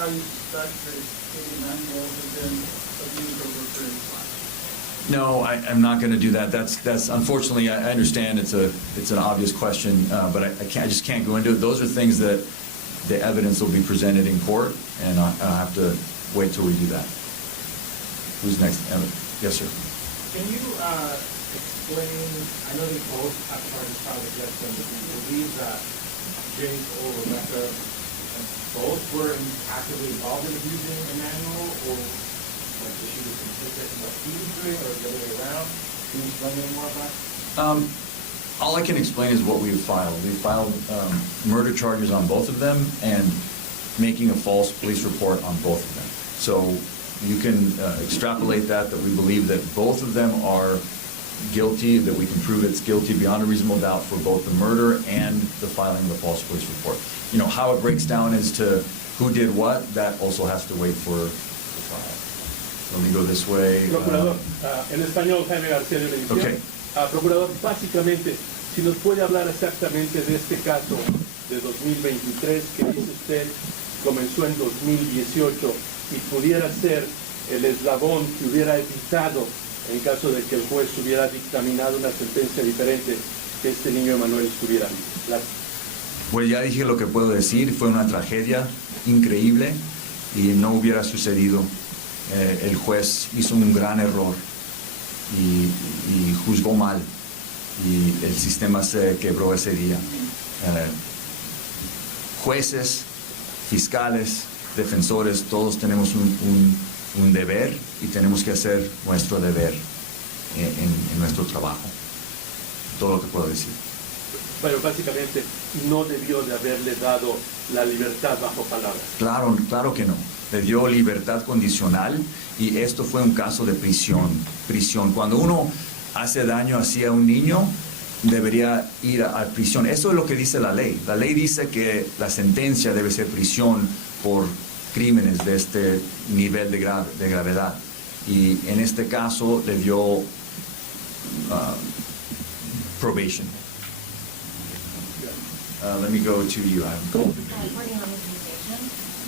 how you suspect that Baby Emmanuel has been abused over a period of time? No, I'm not going to do that. That's unfortunately, I understand it's an obvious question, but I just can't go into it. Those are things that the evidence will be presented in court, and I'll have to wait till we do that. Who's next? Yes, sir. Can you explain, I know they both have charges filed against them, but do you believe that Jake or Rebecca both were actively involved in abusing Emmanuel, or like she was complicit in what he was doing, or the other way around? Can you explain any more about that? All I can explain is what we've filed. We filed murder charges on both of them and making a false police report on both of them. So you can extrapolate that we believe that both of them are guilty, that we can prove it's guilty beyond a reasonable doubt for both the murder and the filing of the false police report. You know, how it breaks down as to who did what, that also has to wait for the trial. So let me go this way. Procurador, en español, Jaime García de Univisión. Okay. Procurador, básicamente, si nos puede hablar exactamente de este caso de 2023 que dice usted comenzó en 2018 y pudiera ser el eslabón que hubiera evitado en caso de que el juez hubiera dictaminado una sentencia diferente, que este niño Emanuel estuviera vivo. Gracias. Pues ya dije lo que puedo decir, fue una tragedia increíble y no hubiera sucedido. El juez hizo un gran error y juzgó mal y el sistema se quebró ese día. Jueces, fiscales, defensores, todos tenemos un deber y tenemos que hacer nuestro deber en nuestro trabajo. Todo lo que puedo decir. Bueno, básicamente no debió de haberle dado la libertad bajo palabra. Claro que no. Le dio libertad condicional y esto fue un caso de prisión. Cuando uno hace daño así a un niño, debería ir a prisión. Eso es lo que dice la ley. La ley dice que la sentencia debe ser prisión por crímenes de este nivel de gravedad. Y en este caso le dio probation. Let me go to you. According on this station,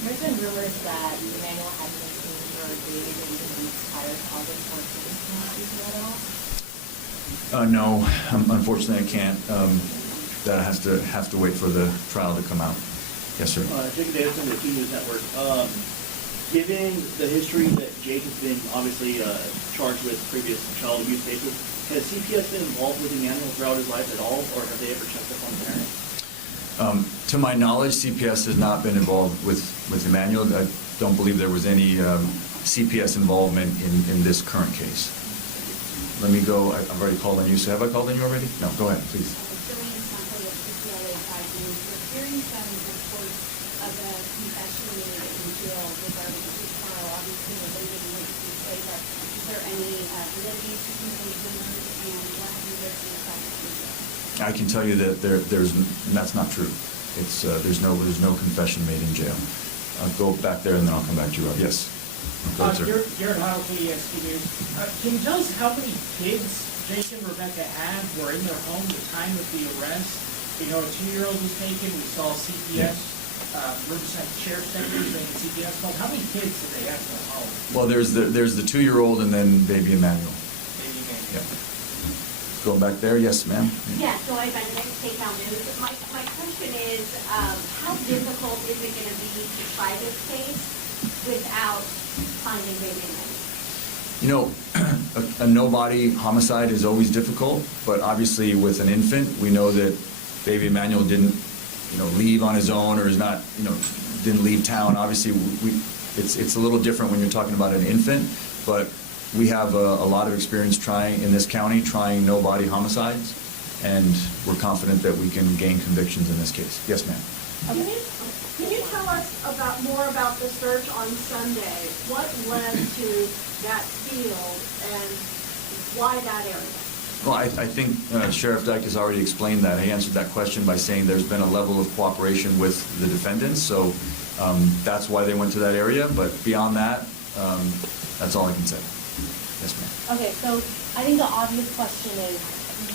there's been rumors that Emmanuel had been seen for dated incidents prior to August 14th. Can you speak to that at all? No, unfortunately I can't. That has to wait for the trial to come out. Yes, sir. Jacob Davidson, the 2 News Network. Given the history that Jake has been obviously charged with previous child abuse cases, has CPS been involved with Emmanuel throughout his life at all, or have they ever checked up on the parents? To my knowledge, CPS has not been involved with Emmanuel. I don't believe there was any CPS involvement in this current case. Let me go. I've already called on you. So have I called on you already? No, go ahead, please. Julian Sample of CCLA 5 News. We're hearing some reports of a confession made in jail regarding his trial. Obviously, we're waiting to say, but is there any validity to conclusions, and what have you heard from the prosecution? I can tell you that that's not true. It's there's no confession made in jail. I'll go back there and then I'll come back to you, Rob. Yes. Go ahead, sir. Garrett Huddle, KEXP News. Can you tell us how many kids Jake and Rebecca had were in their home at the time of the arrest? You know, a 2-year-old was taken. We saw CPS, Riverside Sheriff's Deputies making CPS calls. How many kids did they have in their home? Well, there's the 2-year-old and then baby Emmanuel. Maybe. Yeah. Going back there, yes, ma'am. Yeah, so I'm at Next Takeout News. My question is, how difficult is it going to be to try this case without finding baby Emmanuel? You know, a no-body homicide is always difficult, but obviously with an infant, we know that baby Emmanuel didn't, leave on his own or is not, didn't leave town. Obviously, it's a little different when you're talking about an infant, but we have a lot of experience in this county trying no-body homicides, and we're confident that we can gain convictions in this case. Yes, ma'am. Can you tell us more about the search on Sunday? What led to that field and why that area? Well, I think Sheriff Dyke has already explained that. He answered that question by saying there's been a level of cooperation with the defendants, so that's why they went to that area. But beyond that, that's all I can say. Yes, ma'am. Okay, so I think the obvious question is,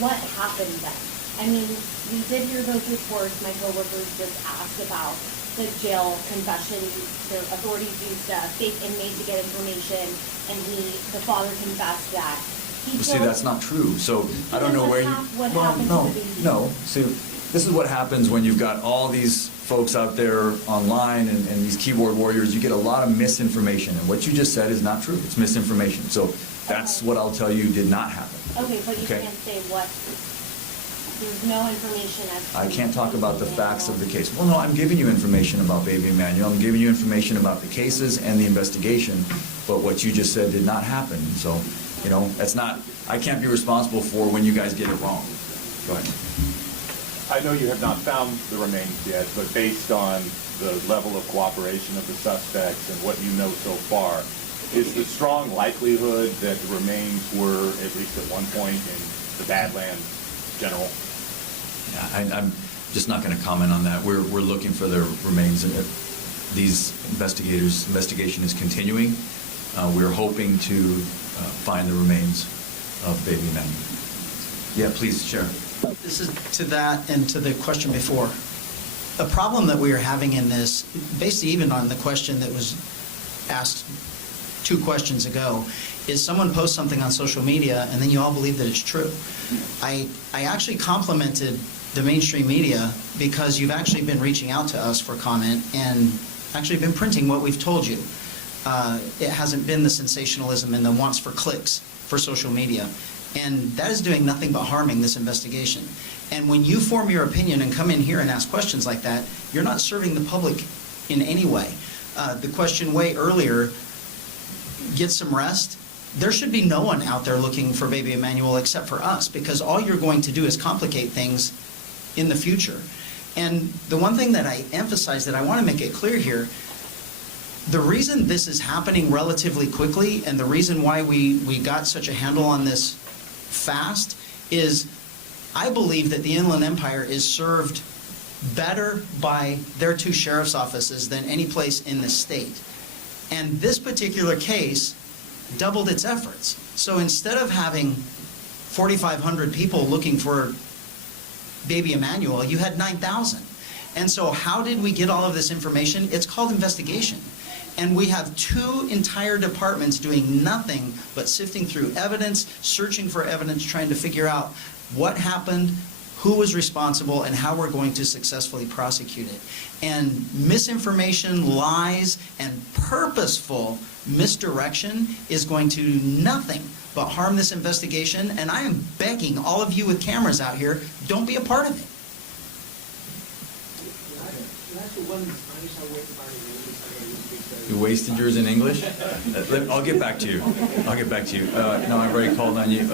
what happened then? I mean, we did hear those reports. My coworkers just asked about the jail confession, the authorities used fake inmates to get information, and the father confessed that. He See, killed- that's not true, so I don't Then know where you. what Well, happened no, to the baby? No, see, this is what happens when you've got all these folks out there online and these keyboard warriors, you get a lot of misinformation, and what you just said is not true, it's misinformation, so that's what I'll tell you did not happen. Okay, but you Okay. can't say what, there's no information as to. I can't talk about the facts of the case. Well, no, I'm giving you information about Baby Emmanuel, I'm giving you information about the cases and the investigation, but what you just said did not happen, so, you know, that's not, I can't be responsible for when you guys get it wrong. Go ahead. I know you have not found the remains yet, but based on the level of cooperation of the suspects and what you know so far, is the strong likelihood that the remains were, at least at one point, in the Badlands General? Yeah, I'm just not going to comment on that. We're looking for the remains, and these investigation is continuing. We're hoping to find the remains of Baby Emmanuel. Yeah, please, Sharon. This is to that and to the question before. A problem that we are having in this, basically even on the question that was asked 2 questions ago, is someone posts something on social media and then you all believe that it's true. I actually complimented the mainstream media because you've actually been reaching out to us for comment and actually been printing what we've told you. It hasn't been the sensationalism and the wants for clicks for social media. And that is doing nothing but harming this investigation. And when you form your opinion and come in here and ask questions like that, you're not serving the public in any way. The question way earlier, get some rest. There should be no one out there looking for Baby Emmanuel except for us, because all you're going to do is complicate things in the future. And the one thing that I emphasize that I want to make it clear here, the reason this is happening relatively quickly and the reason why we got such a handle on this fast is I believe that the Inland Empire is served better by their 2 sheriff's offices than any place in the state. And this particular case doubled its efforts. So instead of having 4,500 people looking for Baby Emmanuel, you had 9,000. And so how did we get all of this information? It's called investigation. And we have 2 entire departments doing nothing but sifting through evidence, searching for evidence, trying to figure out what happened, who was responsible, and how we're going to successfully prosecute it. And misinformation, lies, and purposeful misdirection is going to do nothing but harm this investigation. And I am begging all of you with cameras out here, don't be a part of it. You wasted yours in English? I'll get back to you. No, I've already called on you.